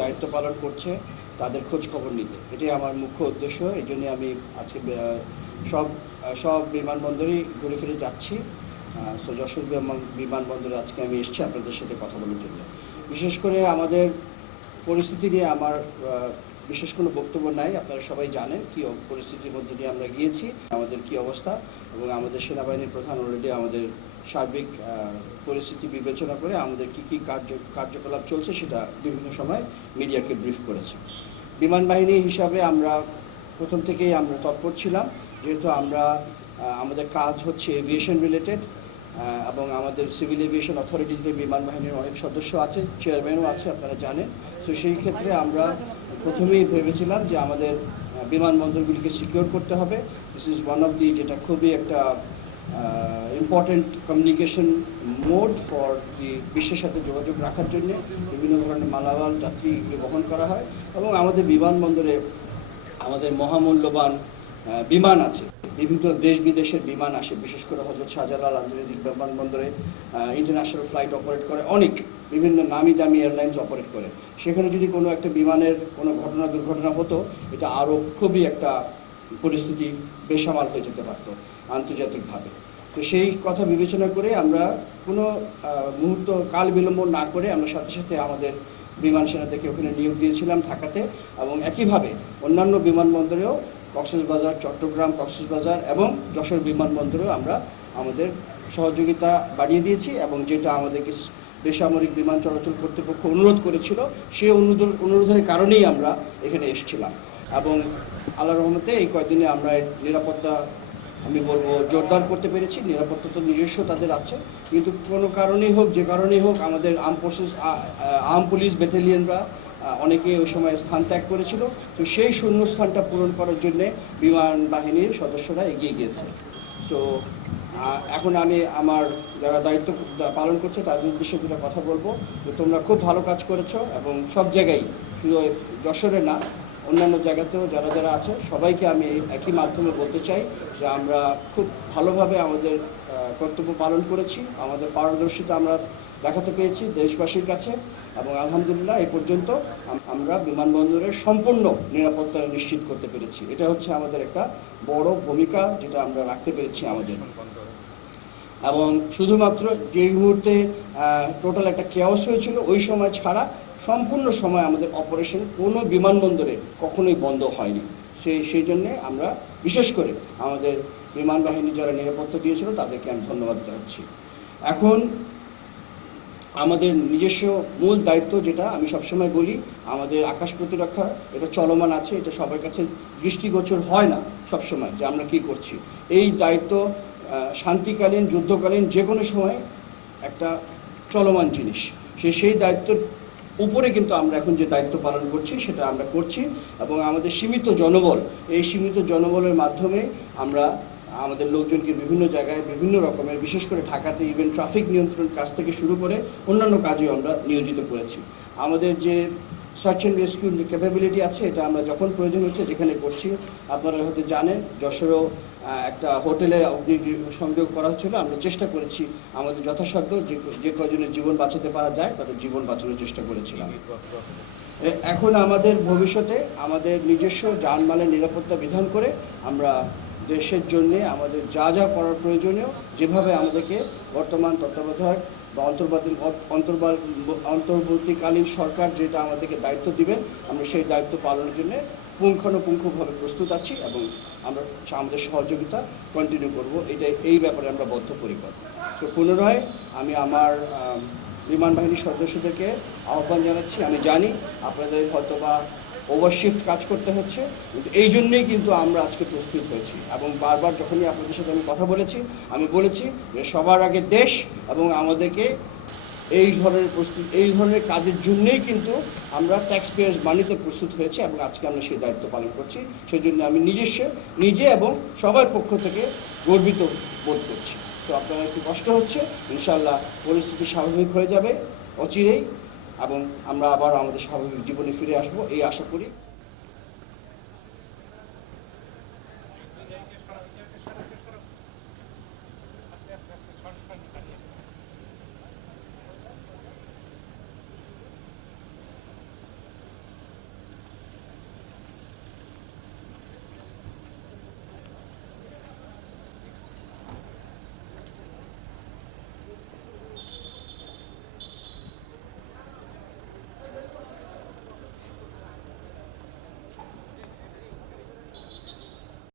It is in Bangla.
দায়িত্ব পালন করছে, তাদের খোঁজ খবর নিতে। এটাই আমার মুখ্য উদ্দেশ্য, এই জন্য আমি আজকে সব সব বিমানবন্দরেই ঘুরে ফিরে যাচ্ছি। সো যশোর বিমানবন্দরে আজকে আমি এসেছি আপনাদের সাথে কথা বলার জন্য। বিশেষ করে আমাদের পরিস্থিতি নিয়ে আমার বিশেষ কোনো বক্তব্য নাই, আপনারা সবাই জানেন কি পরিস্থিতির মধ্যে দিয়ে আমরা গিয়েছি, আমাদের কি অবস্থা, এবং আমাদের সেনাবাহিনীর প্রধান অলরেডি আমাদের সার্বিক পরিস্থিতি বিবেচনা করে আমাদের কি কি কার্য, কার্যকলাপ চলছে সেটা বিভিন্ন সময় মিডিয়াকে ব্রিফ করেছে। বিমান বাহিনী হিসাবে আমরা প্রথম থেকেই আমরা তৎপর ছিলাম, যেহেতু আমরা আমাদের কাজ হচ্ছে এভিয়েশন রিলেটেড এবং আমাদের সিভিল এভিয়েশন অথরিটিতে বিমান বাহিনীর অনেক সদস্য আছে চেয়ারম্যানও আছে, আপনারা জানেন। তো সেই ক্ষেত্রে আমরা প্রথমেই ভেবেছিলাম যে আমাদের বিমানবন্দরগুলিকে সিকিউর করতে হবে। This is one of the যেটা খুবই একটা important communication mode for the বিশ্বের সাথে যোগাযোগ রাখার জন্য বিভিন্ন ধরনের মালামাল যাত্রী বহন করা হয় এবং আমাদের বিমানবন্দরে আমাদের মহামূল্যবান বিমান আছে। বিভিন্ন দেশ বিদেশের বিমান আসে, বিশেষ করে হজরত শাহজালাল আন্তর্জাতিক বিমানবন্দরে ইন্টারন্যাশনাল ফ্লাইট অপারেট করে অনেক, বিভিন্ন নামি দামি এয়ারলাইন্স অপারেট করে। সেখানে যদি কোনো একটা বিমানের কোনো ঘটনা, দুর্ঘটনা হতো, এটা আরও খুবই একটা পরিস্থিতি বেসামাল হয়ে যেতে পারতো আন্তর্জাতিকভাবে। তো সেই কথা বিবেচনা করে আমরা কোনো মুহূর্ত কাল বিলম্ব না করে আমরা সাথে সাথে আমাদের বিমান সেনাদেরকে ওখানে নিয়োগ দিয়েছিলাম ঢাকাতে এবং একইভাবে অন্যান্য বিমানবন্দরেও কক্সবাজার চট্টগ্রাম কক্সবাজার এবং যশোর বিমানবন্দরেও আমরা আমাদের সহযোগিতা বাড়িয়ে দিয়েছি এবং যেটা আমাদেরকে বেসামরিক বিমান চলাচল কর্তৃপক্ষ অনুরোধ করেছিল, সে অনুরোধ, অনুরোধের কারণেই আমরা এখানে এসেছিলাম। এবং আল্লাহ রহমতে এই কয়েকদিনে আমরা নিরাপত্তা, আমি বলব, জোরদার করতে পেরেছি। নিরাপত্তা তো নিজস্ব তাদের আছে। কিন্তু কোনো কারণেই হোক, যে কারণেই হোক, আমাদের আর্ম ফোর্সেস আর্ম পুলিশ ব্যাটালিয়নরা অনেকে ওই সময় স্থান ত্যাগ করেছিল। তো সেই শূন্য স্থানটা পূরণ করার জন্য বিমান বাহিনীর সদস্যরা এগিয়ে গিয়েছে। সো এখন আমি আমার যারা দায়িত্ব পালন করছে, তাদের উদ্দেশ্যে কথা বলব। তোমরা খুব ভালো কাজ করেছ এবং সব জায়গায় শুধু যশোরে না অন্যান্য জায়গাতেও যারা যারা আছে, সবাইকে আমি একই মাধ্যমে বলতে চাই যে আমরা খুব ভালোভাবে আমাদের কর্তব্য পালন করেছি। আমাদের পারদর্শিতা আমরা দেখাতে পেরেছি দেশবাসীর কাছে এবং আলহামদুলিল্লাহ এই পর্যন্ত আমরা বিমানবন্দরের সম্পূর্ণ নিরাপত্তা নিশ্চিত করতে পেরেছি। এটা হচ্ছে আমাদের একটা বড় ভূমিকা যেটা আমরা রাখতে পেরেছি আমাদের। এবং শুধুমাত্র যেই মুহূর্তে টোটাল একটা কেওস হয়েছিল, ওই সময় ছাড়া সম্পূর্ণ সময় আমাদের অপারেশন কোনো বিমানবন্দরে কখনোই বন্ধ হয়নি। সেই সেই জন্যে আমরা বিশেষ করে আমাদের বিমান বাহিনী যারা নিরাপত্তা দিয়েছিল তাদেরকে আমি ধন্যবাদ জানাচ্ছি। এখন আমাদের নিজস্ব মূল দায়িত্ব যেটা আমি সবসময় বলি, আমাদের আকাশ প্রতিরক্ষা, এটা চলমান আছে, এটা সবার কাছে দৃষ্টিগোচর হয় না সবসময় যে আমরা কি করছি। এই দায়িত্ব শান্তিকালীন, যুদ্ধকালীন যে কোনো সময় একটা চলমান জিনিস। সে, সেই দায়িত্বের উপরে কিন্তু আমরা এখন যে দায়িত্ব পালন করছি, সেটা আমরা করছি এবং আমাদের সীমিত জনবল, এই সীমিত জনবলের মাধ্যমে আমরা আমাদের লোকজনকে বিভিন্ন জায়গায় বিভিন্ন রকমের, বিশেষ করে ঢাকাতে ইভেন ট্রাফিক নিয়ন্ত্রণ কাজ থেকে শুরু করে অন্যান্য কাজেও আমরা নিয়োজিত করেছি। আমাদের যে সার্চ অ্যান্ড রেস্কিউ ক্যাপাবিলিটি আছে, এটা আমরা যখন প্রয়োজন হচ্ছে যেখানে করছি, আপনারা হয়তো জানেন যশোরেও একটা হোটেলে সংযোগ করা হচ্ছিল। আমরা চেষ্টা করেছি আমাদের যথাসাধ্য যে কজনের জীবন বাঁচাতে পারা যায়, তাদের জীবন বাঁচানোর চেষ্টা করেছিলাম। এখন আমাদের ভবিষ্যতে আমাদের নিজস্ব যানমালের নিরাপত্তা বিধান করে আমরা দেশের জন্যে আমাদের যা যা করার প্রয়োজনীয়, যেভাবে আমাদেরকে বর্তমান তত্ত্বাবধায়ক বা অন্তর্বর্তী অন্তর্বর্তীকালীন সরকার যেটা আমাদেরকে দায়িত্ব দিবেন, আমরা সেই দায়িত্ব পালনের জন্য পুঙ্খানুপুঙ্খভাবে প্রস্তুত আছি এবং আমরা আমাদের সহযোগিতা কন্টিনিউ করব। এটা এই ব্যাপারে আমরা বদ্ধপরিকর। সো পুনরায় আমি আমার বিমান বাহিনীর সদস্যদেরকে আহ্বান জানাচ্ছি। আমি জানি আপনাদের হয়তো বা ওভারশিফট কাজ করতে হচ্ছে। কিন্তু এই জন্যেই কিন্তু আমরা আজকে প্রস্তুত হয়েছি এবং বারবার যখনই আপনাদের সাথে আমি কথা বলেছি, আমি বলেছি যে সবার আগে দেশ এবং আমাদেরকে এই ধরনের প্রস্তুত, এই ধরনের কাজের জন্যেই কিন্তু আমরা ট্যাক্স পেয়ার্স মানিতে প্রস্তুত হয়েছি এবং আজকে আমরা সেই দায়িত্ব পালন করছি। সেই জন্য আমি নিজস্ব, নিজে এবং সবার পক্ষ থেকে গর্বিত বোধ করছি। তো আপনারা একটু কষ্ট হচ্ছে ইনশাল্লাহ পরিস্থিতি স্বাভাবিক হয়ে যাবে, অচিরেই। এবং আমরা আবার আমাদের স্বাভাবিক জীবনে ফিরে আসব এই আশা করি।